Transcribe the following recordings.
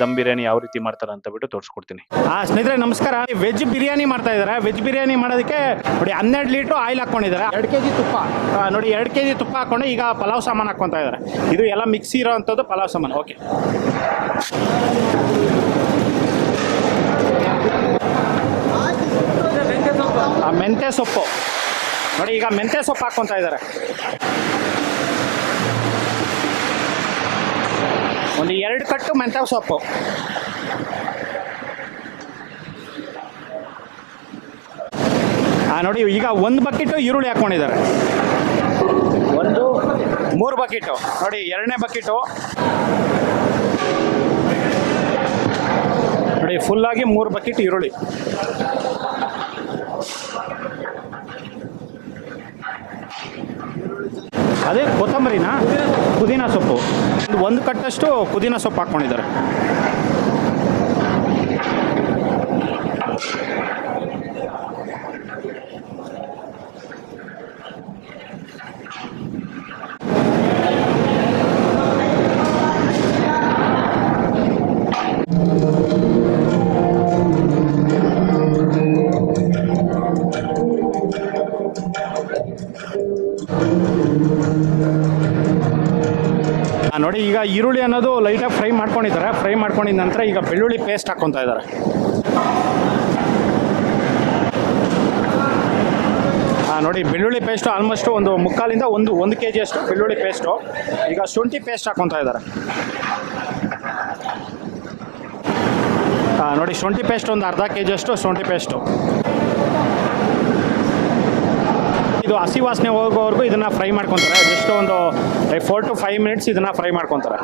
ದಮ್ ಬಿರಿಯಾನಿ ಯಾವ ರೀತಿ ಮಾಡ್ತಾರೆ ಅಂತ ಬಿಟ್ಟು ತೋರಿಸ್ಕೊಡ್ತೀನಿ. ಆ ಸ್ನೇಹಿತರೆ ನಮಸ್ಕಾರ. ವೆಜ್ ಬಿರಿಯಾನಿ ಮಾಡ್ತಾ ಇದ್ದಾರೆ. ವೆಜ್ ಬಿರಿಯಾನಿ ಮಾಡೋದಕ್ಕೆ ನೋಡಿ ಹನ್ನೆರಡು ಲೀಟ್ರ್ ಆಯಿಲ್ ಹಾಕೊಂಡಿದ್ದಾರೆ ಎರಡು ಕೆಜಿ ತುಪ್ಪ. ನೋಡಿ ಎರಡು ಕೆ ಜಿ ತುಪ್ಪ ಹಾಕೊಂಡು ಈಗ ಪಲಾವ್ ಸಾಮಾನು ಹಾಕೊತಾ ಇದ್ದಾರೆ. ಇದು ಎಲ್ಲ ಮಿಕ್ಸಿ ಇರೋವಂಥದ್ದು ಪಲಾವ್ ಸಾಮಾನು. ಓಕೆ. ಆ, ಮೆಂತ್ಯ ಸೊಪ್ಪು. ನೋಡಿ ಈಗ ಮೆಂತ್ಯ ಸೊಪ್ಪು ಹಾಕ್ಕೊತಾ ಇದ್ದಾರೆ. ಒಂದು ಎರಡು ಕಟ್ಟು ಮೆಂತ್ಯ ಸೊಪ್ಪು. ಆ, ನೋಡಿ ಈಗ ಒಂದು ಬಕೆಟು ಈರುಳ್ಳಿ ಹಾಕ್ಕೊಂಡಿದ್ದಾರೆ. ಒಂದು? ಮೂರು ಬಕೆಟು. ನೋಡಿ ಎರಡನೇ ಬಕೆಟು. ನೋಡಿ ಫುಲ್ಲಾಗಿ ಮೂರು ಬಕೆಟ್ ಈರುಳ್ಳಿ. ಅದೇ ಕೊತ್ತಂಬರಿನಾ? ಪುದೀನ ಸೊಪ್ಪು. ಒಂದು ಕಟ್ಟಷ್ಟು ಪುದೀನ ಸೊಪ್ಪು ಹಾಕ್ಕೊಂಡಿದ್ದಾರೆ. ನೋಡಿ ಈಗ ಈರುಳ್ಳಿ ಅನ್ನೋದು ಲೈಟಾಗಿ ಫ್ರೈ ಮಾಡ್ಕೊಂಡಿದ್ದಾರೆ. ಫ್ರೈ ಮಾಡ್ಕೊಂಡಿದ ನಂತರ ಈಗ ಬೆಳ್ಳುಳ್ಳಿ ಪೇಸ್ಟ್ ಹಾಕ್ಕೊತಾ ಇದ್ದಾರೆ. ಆ, ನೋಡಿ ಬೆಳ್ಳುಳ್ಳಿ ಪೇಸ್ಟು ಆಲ್ಮೋಸ್ಟ್ ಒಂದು ಮುಕ್ಕಾಲಿಂದ ಒಂದು ಒಂದು ಕೆ ಜಿಯಷ್ಟು ಬೆಳ್ಳುಳ್ಳಿ ಪೇಸ್ಟು ಈಗ ಶುಂಠಿ ಪೇಸ್ಟ್ ಹಾಕ್ಕೊತಾ ಇದ್ದಾರೆ. ನೋಡಿ ಶುಂಠಿ ಪೇಸ್ಟ್ ಒಂದು ಅರ್ಧ ಕೆ ಜಿಯಷ್ಟು ಶುಂಠಿ ಪೇಸ್ಟು ಇದು ಹಸಿ ವಾಸನೆ ಹೋಗೋವರೆಗೂ ಇದನ್ನ ಫ್ರೈ ಮಾಡ್ಕೊತಾರೆ. ಜಸ್ಟ್ ಒಂದು ಫೋರ್ ಟು ಫೈವ್ ಮಿನಿಟ್ಸ್ ಇದನ್ನ ಫ್ರೈ ಮಾಡ್ಕೊತಾರೆ.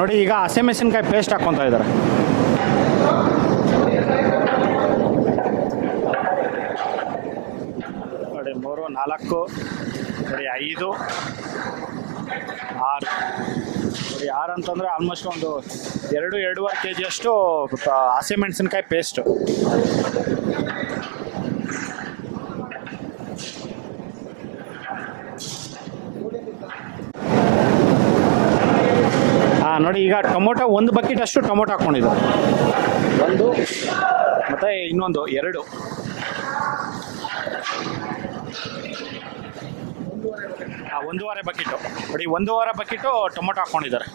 ನೋಡಿ, ಈಗ ಹಸಿಮೆಣಸಿನ್ಕಾಯಿ ಪೇಸ್ಟ್ ಹಾಕ್ಕೊತಾ ಇದ್ದಾರೆ. ನೋಡಿ, ಮೂರು, ನಾಲ್ಕು, ನೋಡಿ, ಐದು, ಆರು. ನೋಡಿ, ಆರು ಅಂತಂದರೆ ಆಲ್ಮೋಸ್ಟ್ ಒಂದು ಎರಡು, ಎರಡೂವರೆ ಕೆ ಜಿಯಷ್ಟು ಹಸಿಮೆಣಸಿನ್ಕಾಯಿ ಪೇಸ್ಟು ನೋಡಿ, ಈಗ ಟೊಮೊಟೊ ಒಂದು ಬಕೆಟ್ ಅಷ್ಟು ಟೊಮೊಟೊ ಹಾಕೊಂಡಿದ್ದು ಒಂದು, ಮತ್ತೆ ಇನ್ನೊಂದು, ಎರಡು. ಒಂದೂವರೆ ಬಕೆಟು ನೋಡಿ, ಒಂದೂವರೆ ಬಕೆಟು ಟೊಮೊಟೊ ಹಾಕೊಂಡಿದ್ದಾರೆ.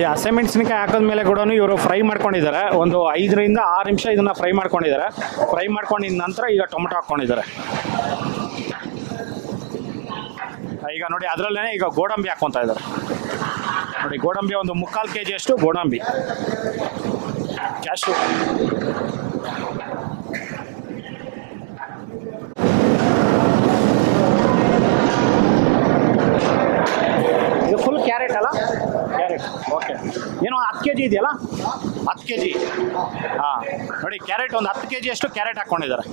ಈ ಹಸಿಮೆಣಸಿನಕಾಯಿ ಹಾಕಿದ್ಮೇಲೆ ಕೂಡ ಇವರು ಫ್ರೈ ಮಾಡ್ಕೊಂಡಿದ್ದಾರೆ. ಒಂದು ಐದರಿಂದ ಆರು ನಿಮಿಷ ಇದನ್ನು ಫ್ರೈ ಮಾಡ್ಕೊಂಡಿದ್ದಾರೆ. ಫ್ರೈ ಮಾಡ್ಕೊಂಡಿದ ನಂತರ ಈಗ ಟೊಮೊಟೊ ಹಾಕ್ಕೊಂಡಿದ್ದಾರೆ ಈಗ ನೋಡಿ ಅದರಲ್ಲೇ ಈಗ ಗೋಡಂಬಿ ಹಾಕೊಂತ ಇದ್ದಾರೆ. ನೋಡಿ ಗೋಡಂಬಿ ಒಂದು ಮುಕ್ಕಾಲು ಕೆ ಜಿಯಷ್ಟು ಗೋಡಂಬಿ. ಕ್ಯಾಶು ಇದು ಫುಲ್ ಕ್ಯಾರೆಟ್ ಅಲ್ಲ? ಕ್ಯಾರೆಟ್ ಓಕೆ ಏನೋ, ಹತ್ತು ಕೆ ಜಿ ಇದೆಯಲ್ಲ? ಹತ್ತು ಕೆ ಜಿ ಹಾಂ. ನೋಡಿ ಕ್ಯಾರೆಟ್ ಒಂದು ಹತ್ತು ಕೆ ಜಿ ಅಷ್ಟು ಕ್ಯಾರೆಟ್ ಹಾಕೊಂಡಿದ್ದಾರೆ.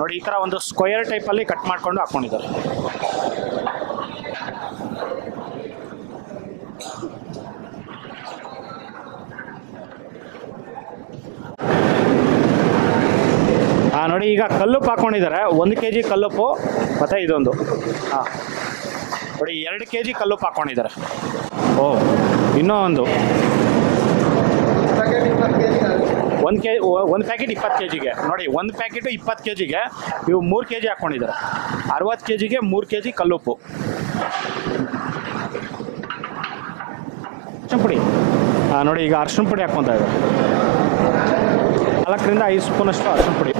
ನೋಡಿ ಈ ಥರ ಒಂದು ಸ್ಕ್ವಯರ್ ಟೈಪಲ್ಲಿ ಕಟ್ ಮಾಡ್ಕೊಂಡು ಹಾಕ್ಕೊಂಡಿದ್ದಾರೆ ನೋಡಿ, ಈಗ ಕಲ್ಲುಪ್ಪು ಹಾಕೊಂಡಿದ್ದಾರೆ. ಒಂದು ಕೆ ಜಿ ಕಲ್ಲುಪ್ಪು ಮತ್ತು ಇದೊಂದು. ಹಾಂ. ನೋಡಿ, ಎರಡು ಕೆ ಜಿ ಕಲ್ಲುಪ್ಪು ಹಾಕೊಂಡಿದ್ದಾರೆ. ಓ, ಇನ್ನೂ ಒಂದು. ಒಂದು ಕೆ, ಒಂದು ಪ್ಯಾಕೆಟ್ ಇಪ್ಪತ್ತು ಕೆ ಜಿಗೆ ನೋಡಿ, ಒಂದು ಪ್ಯಾಕೆಟು ಇಪ್ಪತ್ತು ಕೆ ಜಿಗೆ ಇವು ಮೂರು ಕೆ ಜಿ ಹಾಕ್ಕೊಂಡಿದ್ದಾರೆ ಅರವತ್ತು ಕೆ ಜಿಗೆ ಮೂರು ಕೆ ಜಿ ಕಲ್ಲುಪ್ಪು. ಅರ್ಶನ ಪುಡಿ. ನೋಡಿ, ಈಗ ಅರ್ಶಿನ ಪುಡಿ ಹಾಕ್ಕೊತಾ ಇದ್ದಾರೆ. ನಾಲ್ಕರಿಂದ ಐದು ಸ್ಪೂನಷ್ಟು ಅರ್ಶಿನ ಪುಡಿ.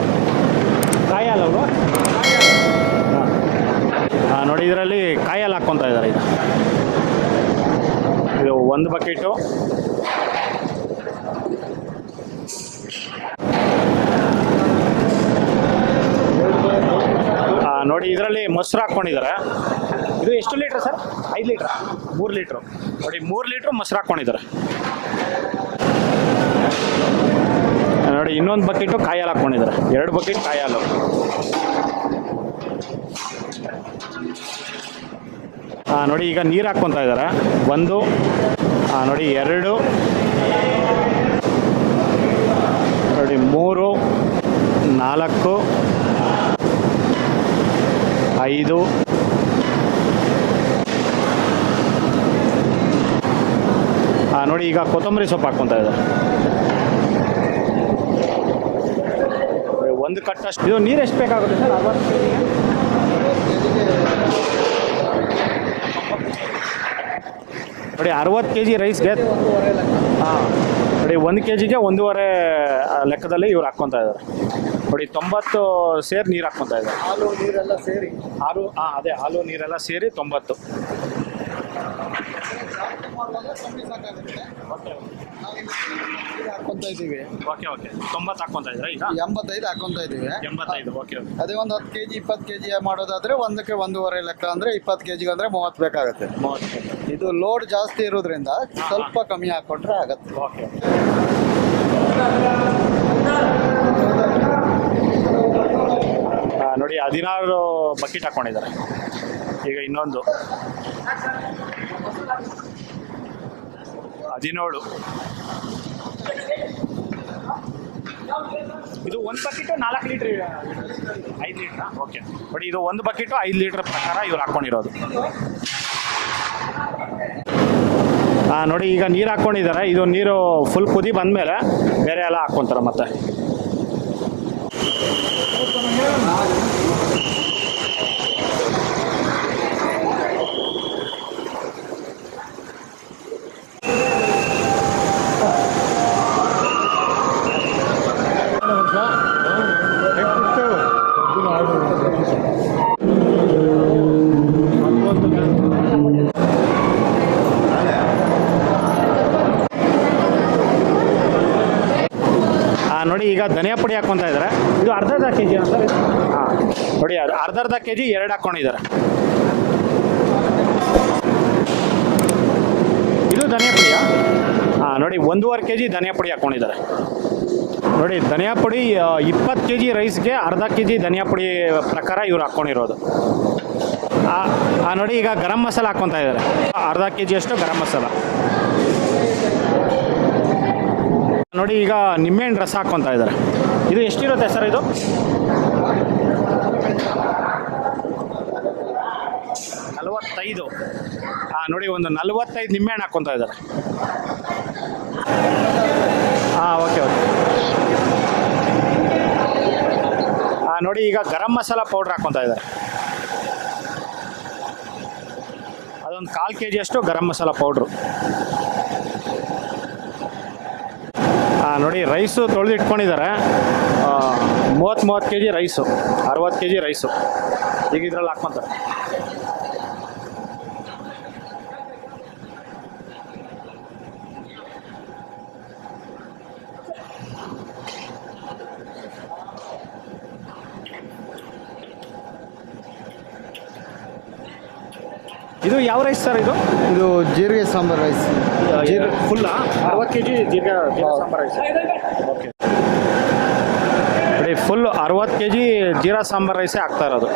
ಕಾಯಿ ಹಾಲಲ್ವಾ ಹಾಂ ನೋಡಿ, ಇದರಲ್ಲಿ ಕಾಯಿ ಹಾಲು ಹಾಕ್ಕೊತಾ ಇದ್ದಾರೆ ಈಗ. ಇದು ಒಂದು ಬಕೆಟು. ನೋಡಿ, ಇದರಲ್ಲಿ ಮೊಸರು ಹಾಕ್ಕೊಂಡಿದ್ದಾರೆ. ಇದು ಎಷ್ಟು ಲೀಟ್ರ್ ಸರ್? ಐದು ಲೀಟ್ರ್. ಮೂರು ಲೀಟ್ರು. ನೋಡಿ, ಮೂರು ಲೀಟ್ರ್ ಮೊಸರು ಹಾಕ್ಕೊಂಡಿದ್ದಾರೆ. ನೋಡಿ ಇನ್ನೊಂದು ಬಕೆಟು ಕಾಯಿ ಹಾಕೊಂಡಿದ್ದಾರೆ. ಎರಡು ಬಕೆಟ್ ಕಾಯಿ ಹಾಲು ಆ, ನೋಡಿ ಈಗ ನೀರು ಹಾಕ್ಕೊತಾ ಇದ್ದಾರೆ. ಒಂದು ನೋಡಿ ಎರಡು ನೋಡಿ ಮೂರು ನಾಲ್ಕು ಐದು ಹಾಂ ನೋಡಿ ಈಗ ಕೊತ್ತಂಬರಿ ಸೊಪ್ಪು ಹಾಕ್ಕೊತಾ ಇದ್ದಾರೆ. ಒಂದು ಕಟ್ಟಷ್ಟು ಇದು ನೀರು ಎಷ್ಟು ಬೇಕಾಗುತ್ತೆ ಸರ್? ಅರವತ್ತು ನೋಡಿ ಅರವತ್ತು ಕೆ ಜಿ ರೈಸ್ಗೆ ಹಾಂ ನೋಡಿ ಒಂದು ಕೆ ಜಿಗೆ ಒಂದೂವರೆ ಲೆಕ್ಕದಲ್ಲಿ ಇವ್ರು ಹಾಕ್ಕೊತಾ ಇದ್ದಾರೆ. ನೋಡಿ ತೊಂಬತ್ತು ಸೇರಿ ನೀರು ಹಾಕ್ಕೊತಾ ಇದ್ದಾರೆ. ಹಾಲು ನೀರೆಲ್ಲ ಸೇರಿ. ಹಾಲು ಹಾಂ ಅದೇ ಹಾಲು ನೀರೆಲ್ಲ ಸೇರಿ ತೊಂಬತ್ತು. ಮಾಡುವಾಗ ಕಮ್ಮಿ ಸಾಕಾಗುತ್ತೆ. ಹಾಕ್ಕೊಂತ ಇದ್ದೀವಿ. ಓಕೆ ಓಕೆ ತೊಂಬತ್ತು ಹಾಕೊಂತ ಇದ್ದಾರೆ ಈಗ? ಎಂಬತ್ತೈದು ಹಾಕ್ಕೊಂತ ಇದ್ದೀವಿ. ಎಂಬತ್ತೈದು ಓಕೆ ಅದೇ ಒಂದು ಹತ್ತು ಕೆಜಿ ಇಪ್ಪತ್ತು ಕೆ ಜಿ ಮಾಡೋದಾದ್ರೆ ಒಂದಕ್ಕೆ ಒಂದೂವರೆ ಲೆಕ್ಕ ಅಂದ್ರೆ ಇಪ್ಪತ್ತು ಕೆಜಿ ಜಿಗೆ ಅಂದ್ರೆ ಮೂವತ್ತು ಬೇಕಾಗುತ್ತೆ. ಇದು ಲೋಡ್ ಜಾಸ್ತಿ ಇರೋದ್ರಿಂದ ಸ್ವಲ್ಪ ಕಮ್ಮಿ ಹಾಕೊಂಡ್ರೆ ಆಗತ್ತೆ. ಓಕೆ ನೋಡಿ ಹದಿನಾರು ಬಕೆಟ್ ಹಾಕೊಂಡಿದ್ದಾರೆ. ಈಗ ಇನ್ನೊಂದು. ಹದಿನೇಳು. ಇದು ಒಂದು ಬಕೆಟು ನಾಲ್ಕು ಲೀಟ್ರ್ ಐದು ಲೀಟ್ರಾ ಓಕೆ ನೋಡಿ ಇದು ಒಂದು ಬಕೆಟು ಐದು ಲೀಟ್ರ್ ಪ್ರಕಾರ ಇವ್ರು ಹಾಕ್ಕೊಂಡಿರೋದು ನೋಡಿ, ಈಗ ನೀರು ಹಾಕ್ಕೊಂಡಿದ್ದಾರೆ ಇದು ನೀರು ಫುಲ್ ಕುದಿ ಬಂದಮೇಲೆ ಬೇರೆ ಎಲ್ಲ ಹಾಕ್ಕೊಂತಾರೆ ಮತ್ತೆ ಆ, ನೋಡಿ ಈಗ ಧನಿಯಾ ಪುಡಿ ಹಾಕೊಂತ ಇದ್ದಾರೆ ಇದು ಅರ್ಧ ಅರ್ಧ ಕೆ ಜಿ ಹಾಂ ನೋಡಿ ಅದು ಅರ್ಧ ಅರ್ಧ ಕೆ ಜಿ ಎರಡು ಹಾಕ್ಕೊಂಡಿದ್ದಾರೆ ಇದು ಧನಿಯಾ ಪುಡಿಯ? ಹಾಂ ನೋಡಿ ಒಂದೂವರೆ ಕೆ ಜಿ ಧನಿಯಾ ಪುಡಿ ಹಾಕೊಂಡಿದ್ದಾರೆ. ನೋಡಿ ಧನಿಯಾ ಪುಡಿ ಇಪ್ಪತ್ತು ಕೆ ಜಿ ರೈಸ್ಗೆ ಅರ್ಧ ಕೆ ಜಿ ಧನಿಯಾ ಪುಡಿ ಪ್ರಕಾರ ಇವ್ರು ಹಾಕ್ಕೊಂಡಿರೋದು ನೋಡಿ ಈಗ ಗರಂ ಮಸಾಲ ಹಾಕ್ಕೊತಾ ಇದ್ದಾರೆ ಅರ್ಧ ಕೆ ಜಿಯಷ್ಟು ಗರಂ ಮಸಾಲ. ನೋಡಿ, ಈಗ ನಿಂಬೆಹಣ್ಣು ರಸ ಹಾಕ್ಕೊತಾ ಇದ್ದಾರೆ. ಇದು ಎಷ್ಟಿರುತ್ತೆ ಸರ್ ಇದು? ನಲವತ್ತೈದು. ಹಾಂ ನೋಡಿ, ಒಂದು ನಲವತ್ತೈದು ನಿಂಬೆಹಣ್ಣು ಹಾಕ್ಕೊತಾ ಇದ್ದಾರೆ. ಹಾಂ ಓಕೆ ಓಕೆ. ಹಾಂ ನೋಡಿ, ಈಗ ಗರಂ ಮಸಾಲ ಪೌಡ್ರ್ ಹಾಕ್ಕೊತಾ ಇದ್ದಾರೆ. ಅದೊಂದು ಕಾಲು ಕೆ ಜಿಯಷ್ಟು ಗರಂ ಮಸಾಲ ಪೌಡ್ರು ನೋಡಿ ರೈಸು ತೊಳೆದು ಇಟ್ಕೊಂಡಿದ್ದಾರೆ ಮೂವತ್ತು ಮೂವತ್ತು ಕೆ ಜಿ ರೈಸು ಅರವತ್ತು ಕೆ ಜಿ ರೈಸು ಈಗ ಇದ್ರಲ್ಲಿ ಹಾಕ್ಕೊಂತಾರೆ. ಇದು ಯಾವ ರೈಸ್ ಸರ್ ಇದು? ಇದು ಜೀರಿಗೆ ಸಾಂಬಾರ್ ರೈಸ್ ಜೀರ ಫುಲ್ಲಾ ಅರವತ್ತು ಕೆ ಜಿ ಓಕೆ ಫುಲ್ ಅರವತ್ತು ಕೆ ಜಿ ಜೀರಾ ಸಾಂಬಾರ್ ರೈಸೇ ಆಗ್ತಾ ಇರೋದು.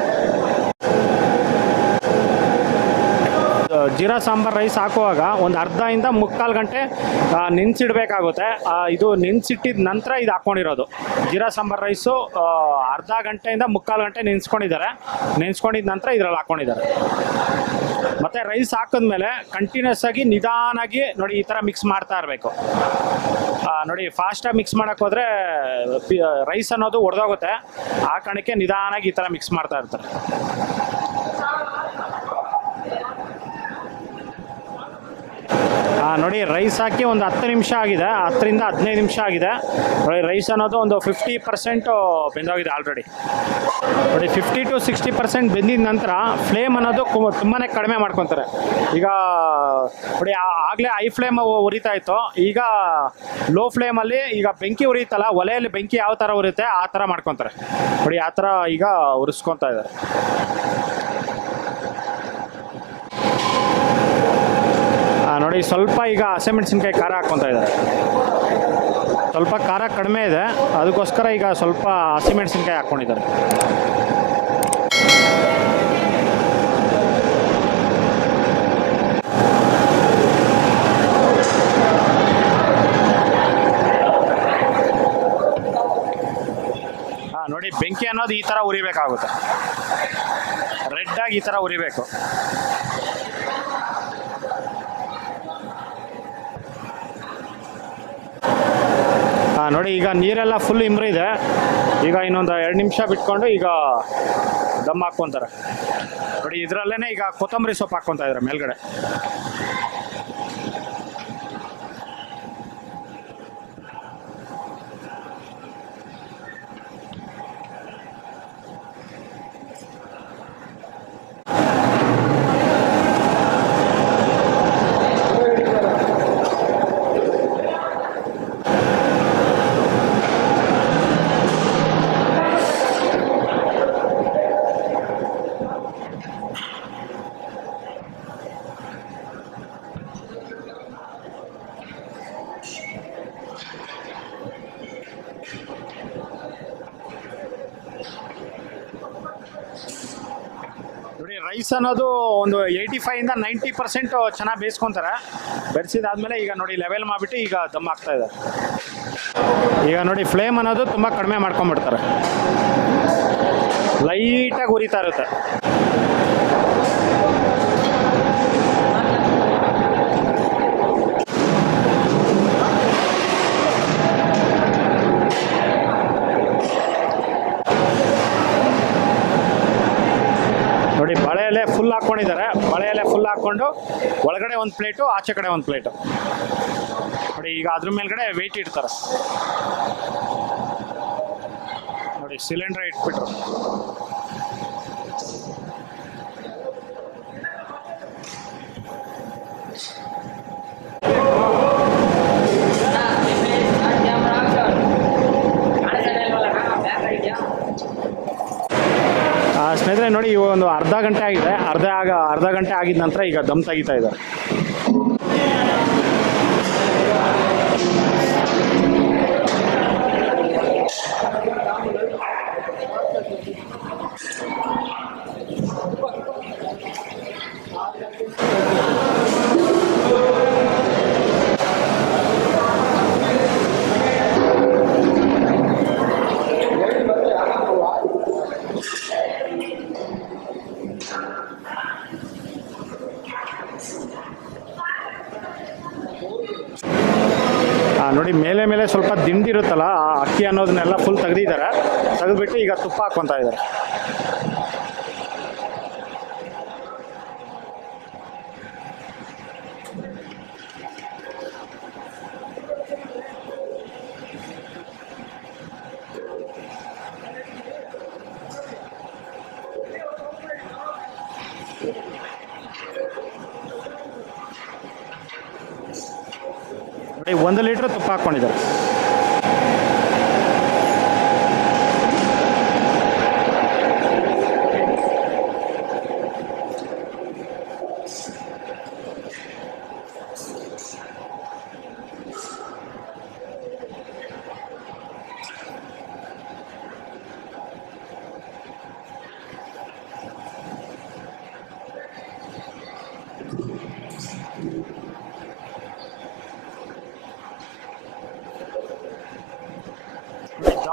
ಜೀರಾ ಸಾಂಬಾರ್ ರೈಸ್ ಹಾಕುವಾಗ ಒಂದು ಅರ್ಧದಿಂದ ಮುಕ್ಕಾಲು ಗಂಟೆ ನಿನ್ಸಿಡ್ಬೇಕಾಗುತ್ತೆ. ಇದು ನಿನ್ಸಿಟ್ಟಿದ ನಂತರ ಇದು ಹಾಕೊಂಡಿರೋದು. ಜೀರಾ ಸಾಂಬಾರ್ ರೈಸು ಅರ್ಧ ಗಂಟೆಯಿಂದ ಮುಕ್ಕಾಲು ಗಂಟೆ ನೆನ್ಸ್ಕೊಂಡಿದ್ದಾರೆ. ನೆನ್ಸ್ಕೊಂಡಿದ ನಂತರ ಇದರಲ್ಲಿ ಹಾಕ್ಕೊಂಡಿದ್ದಾರೆ ಮತ್ತೆ ರೈಸ್ ಹಾಕಿದ್ಮೇಲೆ ಕಂಟಿನ್ಯೂಸ್ ಆಗಿ ನಿಧಾನಾಗಿ ನೋಡಿ ಈ ಥರ ಮಿಕ್ಸ್ ಮಾಡ್ತಾ ಇರಬೇಕು. ನೋಡಿ ಫಾಸ್ಟಾಗಿ ಮಿಕ್ಸ್ ಮಾಡೋಕೆ ಹೋದ್ರೆ ರೈಸ್ ಅನ್ನೋದು ಒಡೆದೋಗುತ್ತೆ. ಆ ಕಾರಣಕ್ಕೆ ನಿಧಾನಾಗಿ ಈ ಥರ ಮಿಕ್ಸ್ ಮಾಡ್ತಾ ಇರ್ತಾರೆ ಆ, ನೋಡಿ, ರೈಸ್ ಹಾಕಿ ಒಂದು ಹತ್ತು ನಿಮಿಷ ಆಗಿದೆ. ಹತ್ತರಿಂದ ಹದಿನೈದು ನಿಮಿಷ ಆಗಿದೆ. ನೋಡಿ, ರೈಸ್ ಅನ್ನೋದು ಒಂದು ಫಿಫ್ಟಿ ಪರ್ಸೆಂಟು ಬೆಂದೋಗಿದೆ ಆಲ್ರೆಡಿ ನೋಡಿ ಫಿಫ್ಟಿ ಟು ಸಿಕ್ಸ್ಟಿ ಪರ್ಸೆಂಟ್ ಬೆಂದಿದ ನಂತರ ಫ್ಲೇಮ್ ಅನ್ನೋದು ತುಂಬಾ ಕಡಿಮೆ ಮಾಡ್ಕೊತಾರೆ. ಈಗ, ನೋಡಿ ಆಗಲೇ ಹೈ ಫ್ಲೇಮ್ ಉರಿತಾ ಇತ್ತು. ಈಗ ಲೋ ಫ್ಲೇಮಲ್ಲಿ ಈಗ ಬೆಂಕಿ ಉರಿಯುತ್ತಲ್ಲ, ಒಲೆಯಲ್ಲಿ ಬೆಂಕಿ ಯಾವ ಥರ ಉರಿಯುತ್ತೆ, ಆ ಥರ ಮಾಡ್ಕೊತಾರೆ. ನೋಡಿ, ಆ ಥರ ಈಗ ಉರಿಸ್ಕೊತಾ ಇದ್ದಾರೆ. ನೋಡಿ, ಸ್ವಲ್ಪ ಈಗ ಹಸಿಮೆಣಸಿನ್ಕಾಯಿ ಖಾರ ಹಾಕ್ಕೊತಾ ಇದ್ದಾರೆ. ಸ್ವಲ್ಪ ಖಾರ ಕಡಿಮೆ ಇದೆ. ಅದಕ್ಕೋಸ್ಕರ ಈಗ ಸ್ವಲ್ಪ ಹಸಿಮೆಣಸಿನ್ಕಾಯಿ ಹಾಕ್ಕೊಂಡಿದ್ದಾರೆ. ನೋಡಿ, ಬೆಂಕಿ ಅನ್ನೋದು ಈ ಥರ ಉರಿಬೇಕಾಗುತ್ತೆ. ರೆಡ್ ಆಗಿ ಈ ಥರ ಉರಿಬೇಕು. ನೋಡಿ, ಈಗ ನೀರೆಲ್ಲ ಫುಲ್ ಇಮ್ರಿದೆ ಈಗ ಇನ್ನೊಂದು ಎರಡು ನಿಮಿಷ ಬಿಟ್ಕೊಂಡು ಈಗ ದಮ್ ಹಾಕ್ಕೊಂತಾರೆ. ನೋಡಿ ಇದರಲ್ಲೇ ಈಗ ಕೊತ್ತಂಬರಿ ಸೊಪ್ಪು ಹಾಕ್ಕೊತಾ ಇದ್ದಾರೆ ಮೇಲ್ಗಡೆ ನೋಡಿ ರೈಸ್ ಅನ್ನೋದು ಒಂದು ಏಯ್ಟಿ ಫೈವಿಂದ ನೈಂಟಿ ಪರ್ಸೆಂಟ್ ಚೆನ್ನಾಗಿ ಬೇಯಿಸ್ಕೊಂತಾರೆ. ಬೆರೆಸಿದಾದ್ಮೇಲೆ ಈಗ ನೋಡಿ ಲೆವೆಲ್ ಮಾಡಿಬಿಟ್ಟು ಈಗ ದಮ್ ಆಗ್ತಾ ಇದೆ. ಈಗ ನೋಡಿ ಫ್ಲೇಮ್ ಅನ್ನೋದು ತುಂಬ ಕಡಿಮೆ ಮಾಡ್ಕೊಂಡ್ಬಿಡ್ತಾರೆ. ಲೈಟಾಗಿ ಉರಿತಾ ಇರುತ್ತೆ ನೋಡಿ ಬಳೆ ಎಲೆ ಫುಲ್ ಹಾಕ್ಕೊಂಡಿದ್ದಾರೆ ಬಳೆ ಫುಲ್ ಹಾಕ್ಕೊಂಡು ಒಳಗಡೆ ಒಂದು ಪ್ಲೇಟು ಆಚೆ ಕಡೆ ಒಂದು ಪ್ಲೇಟು ನೋಡಿ, ಈಗ ಅದ್ರ ಮೇಲ್ಗಡೆ ವೆಯ್ಟ್ ಇಡ್ತಾರೆ. ನೋಡಿ ಸಿಲಿಂಡರ್ ಇಟ್ಬಿಟ್ರು. ಸ್ನೇಹಿತರೆ, ನೋಡಿ ಒಂದು ಅರ್ಧ ಗಂಟೆ ಆಗಿದೆ ಅರ್ಧ ಆಗ ಅರ್ಧ ಗಂಟೆ ಆಗಿದ ನಂತರ ಈಗ ದಮ್ ತೆಗಿತಾ ಇದ್ದಾರೆ. ನೋಡಿ, ಮೇಲೆ ಮೇಲೆ ಸ್ವಲ್ಪ ದಿಂಡಿರುತ್ತಲ್ಲ ಆ ಅಕ್ಕಿ ಅನ್ನೋದನ್ನೆಲ್ಲ ಫುಲ್ ತೆಗೆದಿದ್ದಾರೆ. ತೆಗೆದ್ಬಿಟ್ಟು ಈಗ ತುಪ್ಪ ಹಾಕ್ಕೊಂತ ಇದ್ದಾರೆ. ಒಂದು ಲೀಟ್ರ್ ತುಪ್ಪ ಹಾಕ್ಕೊಂಡಿದ್ದಾರೆ.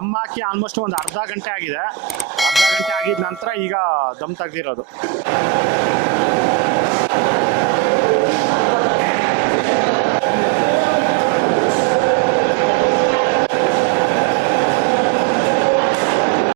ದಮ್ ಹಾಕಿ ಆಲ್ಮೋಸ್ಟ್ ಒಂದು ಅರ್ಧ ಗಂಟೆ ಆಗಿದೆ. ಅರ್ಧ ಗಂಟೆ ಆಗಿದ ನಂತರ ಈಗ ದಮ್ ತೆಗ್ದಿರೋದು.